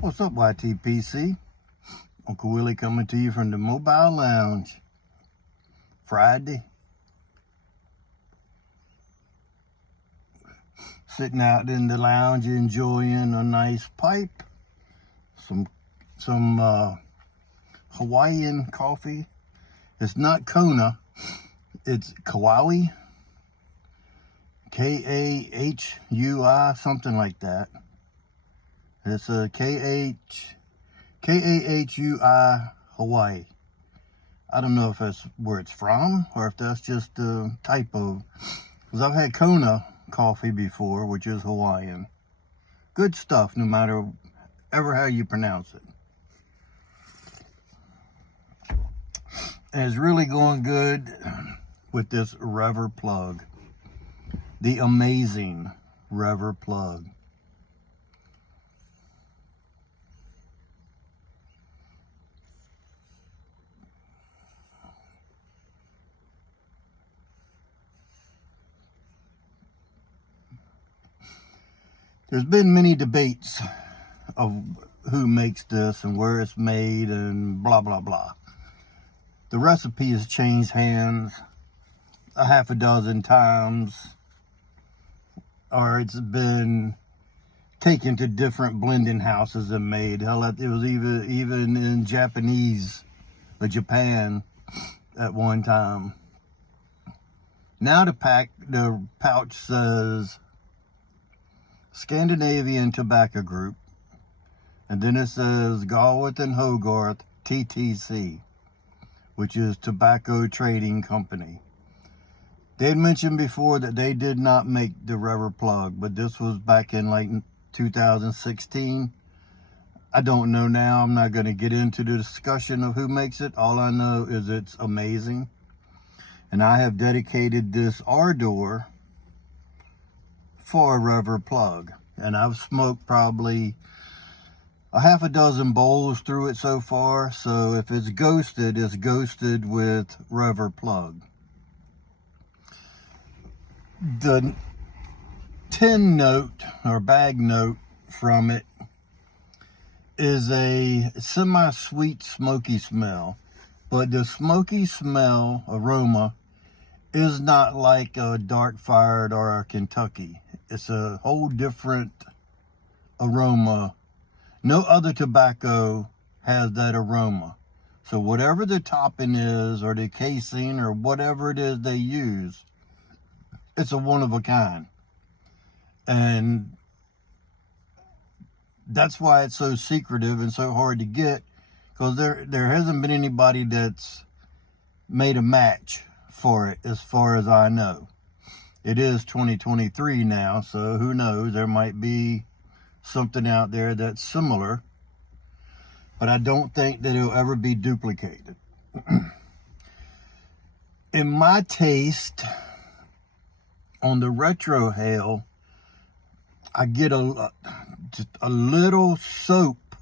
What's up, YTPC? Uncle Willie coming to you from the Mobile Lounge. Friday. Sitting out in the lounge enjoying a nice pipe. Some Hawaiian coffee. It's not Kona. It's Kauai. K-A-H-U-I, something like that. It's a K-A-H-U-I Hawaii. I don't know if that's where it's from or if that's just a typo. Because I've had Kona coffee before, which is Hawaiian. Good stuff, no matter ever how you pronounce it. And it's really going good with this Revor plug. The amazing Revor plug. There's been many debates of who makes this and where it's made and blah, blah, blah. The recipe has changed hands a half a dozen times, or it's been taken to different blending houses and made. Hell, it was even in Japan at one time. Now the pouch says Scandinavian Tobacco Group, and then it says Galworth and Hogarth TTC, which is Tobacco Trading Company. They had mentioned before that they did not make the Revor plug, but this was back in like 2016. I don't know now. I'm not going to get into the discussion of who makes it. All I know is it's amazing. And I have dedicated this Ardor for a Revor plug. And I've smoked probably a half a dozen bowls through it so far. So if it's ghosted with Revor plug. The tin note or bag note from it is a semi-sweet smoky smell, but the smoky smell aroma is not like a dark fired or a Kentucky. It's a whole different aroma. No other tobacco has that aroma. So whatever the topping is or the casing or whatever it is they use, it's a one of a kind. And that's why it's so secretive and so hard to get, because there hasn't been anybody that's made a match for it as far as I know. It is 2023 now, so who knows, there might be something out there that's similar, but I don't think that it'll ever be duplicated. In my taste, on the retro hail, I get just a little soap,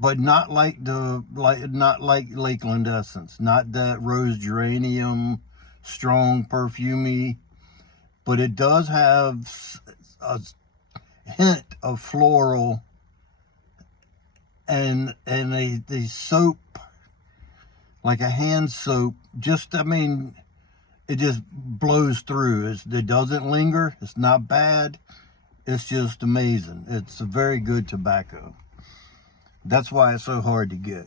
but not like Lakeland Essence, not that rose geranium, strong perfumey, but it does have a hint of floral and a soap, like a hand soap. It just blows through. It doesn't linger. It's not bad. It's just amazing. It's a very good tobacco. That's why it's so hard to get.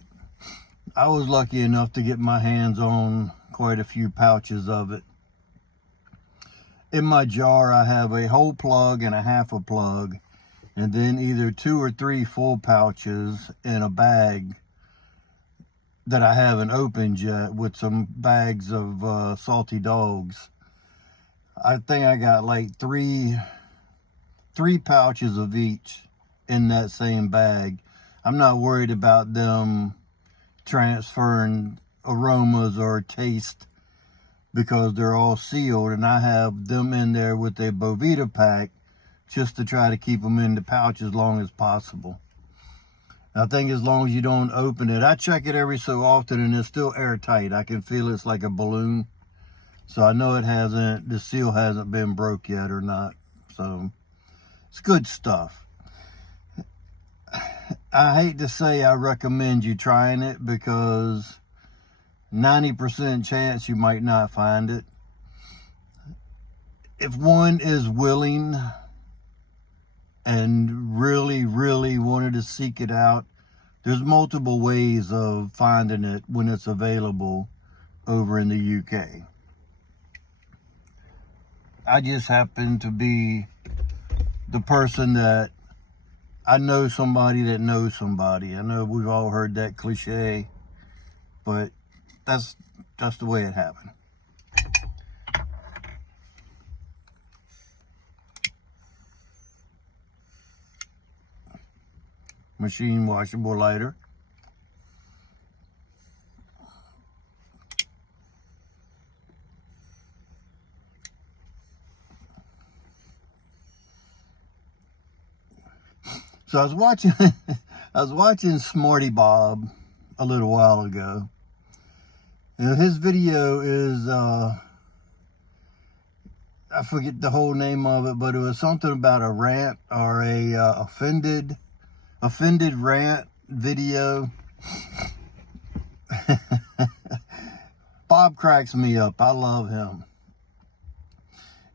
I was lucky enough to get my hands on quite a few pouches of it. In my jar, I have a whole plug and a half a plug, and then either 2 or 3 full pouches in a bag that I haven't opened yet, with some bags of salty dogs. I think I got like three pouches of each in that same bag. I'm not worried about them transferring aromas or taste because they're all sealed, and I have them in there with a Bovita pack just to try to keep them in the pouch as long as possible. I think as long as you don't open it, I check it every so often and it's still airtight. I can feel it's like a balloon. So I know the seal hasn't been broke yet or not. So it's good stuff. I hate to say I recommend you trying it, because 90% chance you might not find it. If one is willing and really, really wanted to seek it out, there's multiple ways of finding it when it's available over in the UK. I just happen to be the person that I know somebody that knows somebody. I know we've all heard that cliche, but that's the way it happened. Machine washable lighter. So I was watching Smarty Bob a little while ago. And his video is I forget the whole name of it, but it was something about a rant or a offended rant video. Bob cracks me up. I love him.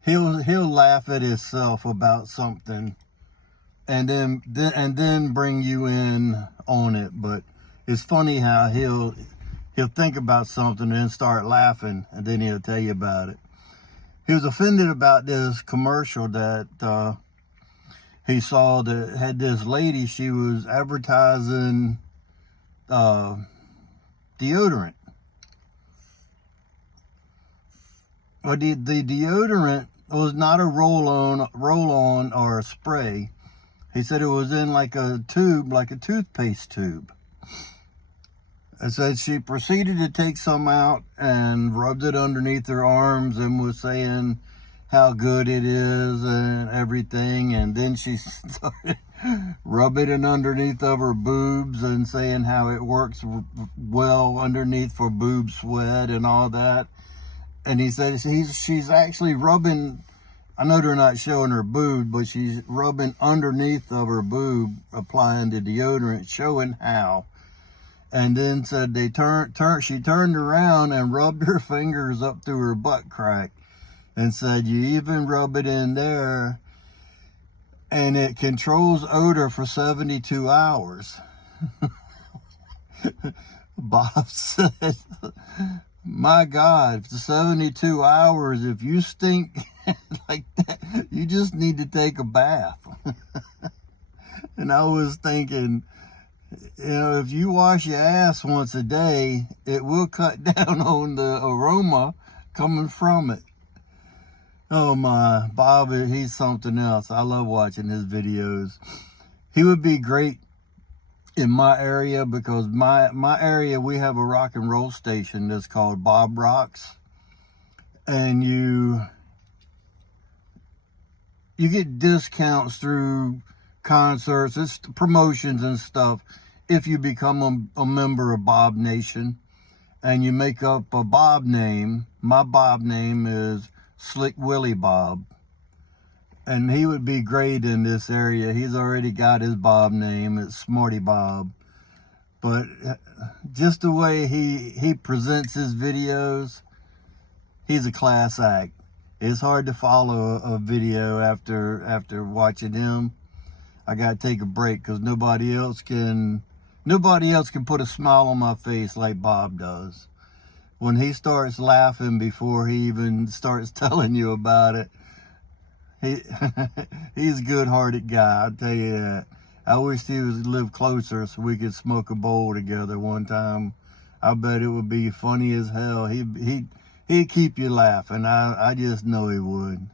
He'll laugh at himself about something, and then bring you in on it. But it's funny how he'll think about something and then start laughing, and then he'll tell you about it. He was offended about this commercial that he saw that had this lady. She was advertising deodorant. Well, the deodorant was not a roll-on or a spray. He said it was in like a tube, like a toothpaste tube. And said she proceeded to take some out and rubbed it underneath her arms and was saying how good it is and everything. And then she started rubbing it underneath of her boobs and saying how it works well underneath for boob sweat and all that. And he said she's actually rubbing, I know they're not showing her boob, but she's rubbing underneath of her boob, applying the deodorant, showing how. And then said she turned around and rubbed her fingers up through her butt crack and said, you even rub it in there and it controls odor for 72 hours. Bob said, my God, for 72 hours, if you stink like that, you just need to take a bath. And I was thinking, you know, if you wash your ass once a day, it will cut down on the aroma coming from it. Oh my, Bob, he's something else. I love watching his videos. He would be great in my area, because my area, we have a rock and roll station that's called Bob Rocks. And you get discounts through concerts, it's promotions and stuff, if you become a member of Bob Nation and you make up a Bob name. My Bob name is Slick Willie Bob, and he would be great in this area. He's already got his Bob name, it's Smarty Bob. But just the way he presents his videos, he's a class act. It's hard to follow a video after watching him. I gotta take a break, because nobody else can put a smile on my face like Bob does. When he starts laughing before he even starts telling you about it, he's a good-hearted guy, I'll tell you that. I wish he was live closer so we could smoke a bowl together one time. I bet it would be funny as hell. He'd keep you laughing. I just know he would.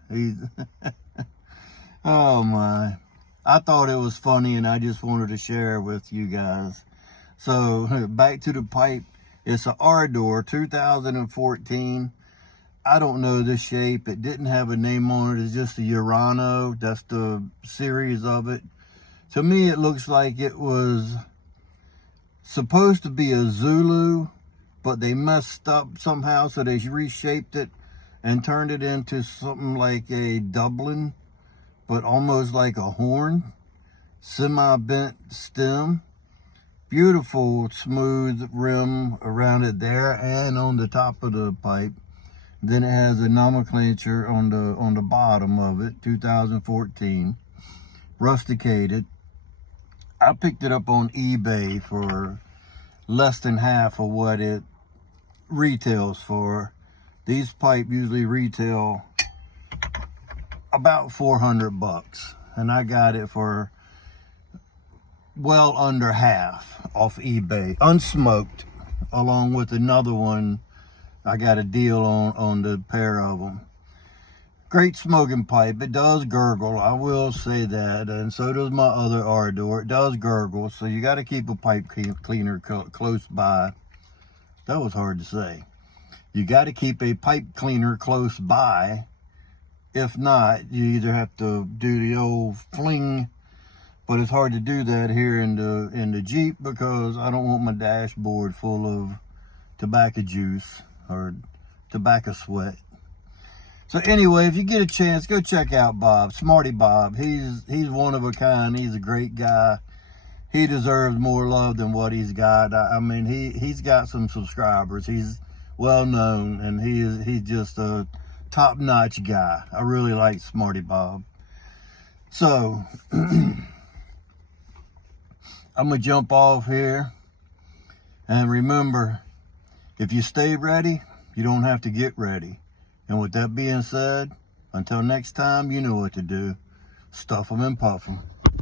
Oh my. I thought it was funny, and I just wanted to share it with you guys. So back to the pipe. It's an Ardor 2014. I don't know the shape. It didn't have a name on it. It's just a Urano. That's the series of it. To me, it looks like it was supposed to be a Zulu, but they messed up somehow, so they reshaped it and turned it into something like a Dublin, but almost like a horn, semi-bent stem. Beautiful smooth rim around it there and on the top of the pipe. Then it has a nomenclature on the bottom of it, 2014, rusticated. I picked it up on eBay for less than half of what it retails for. These pipe usually retail about 400 bucks, and I got it for well under half off eBay, unsmoked, along with another one. I got a deal on the pair of them. Great smoking pipe. It does gurgle, I will say that, and so does my other Ardor. It does gurgle, so you got to keep a pipe cleaner close by. That was hard to say. You got to keep a pipe cleaner close by. If not, you either have to do the old fling, but it's hard to do that here in the Jeep because I don't want my dashboard full of tobacco juice or tobacco sweat. So anyway, if you get a chance, go check out Bob, Smarty Bob. He's one of a kind. He's a great guy. He deserves more love than what he's got. I mean, he's got some subscribers. He's well known, and he's just a top-notch guy. I really like Smarty Bob. So I'm gonna jump off here, and remember, if you stay ready, you don't have to get ready. And with that being said, until next time, you know what to do. Stuff them and puff them.